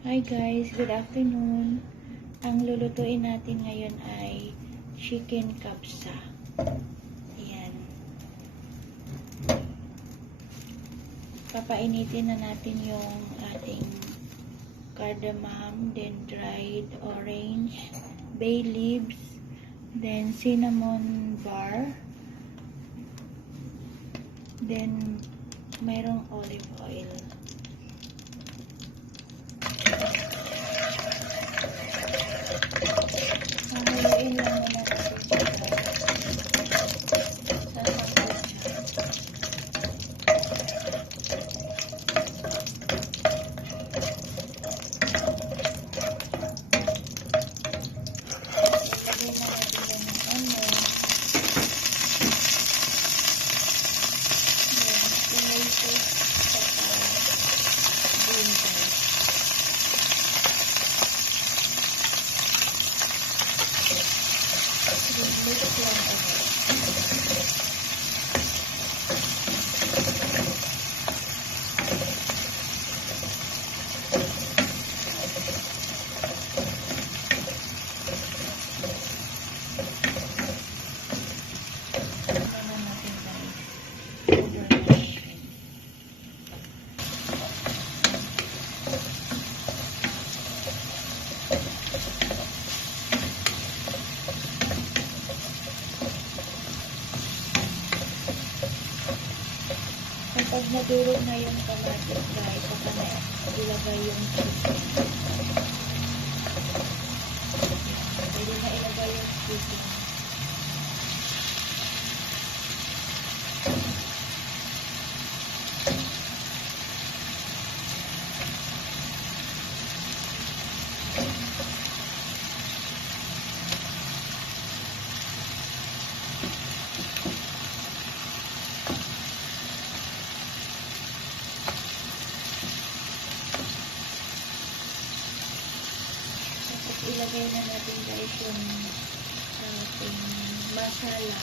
Hi guys, good afternoon. Ang lulutuin natin ngayon ay chicken kapsa. Ayan. Papainitin na natin yung ating cardamom, then dried orange, bay leaves, then cinnamon bar, then mayroong olive oil. Hahaluin lang muna natin sa sasakot. Lagyan na natin yan ng onion. Then, tomatoes, saka green peas. Mix lang agad. Tingnan natin guys. Overnight. Kapag nadurog na yung kamatis guys, saka na ilagay yung chicken. Pwede na ilagay yung chicken. Tapos ilagay na natin guys yung ating masala.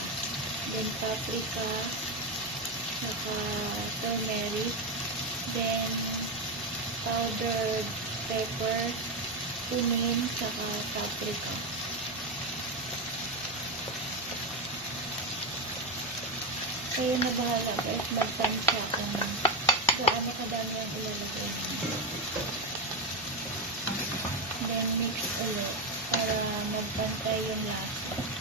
Then paprika, saka turmeric, then powdered pepper, cumin, saka paprika. Kayo na bahala guys magtansya kung gaano kadami ang ilalagay. Then mix ulit para magpantay yung lasa.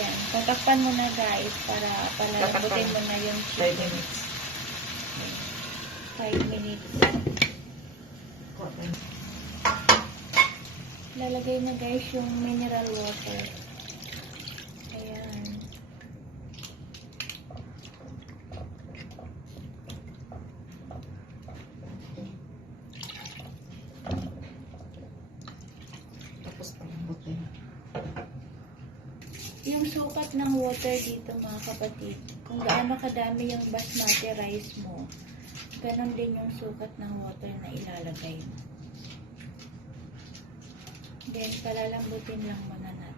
Yan. Tatakpan mo na guys para palalambutin mo na yung 5 chicken. minutes. 5 minutes. Lalagay na guys yung mineral water. Yung sukat ng water dito mga kapatid, kung gaano kadami yung basmati rice mo, ganon din yung sukat ng water na ilalagay mo. Then, palalambutin lang muna natin.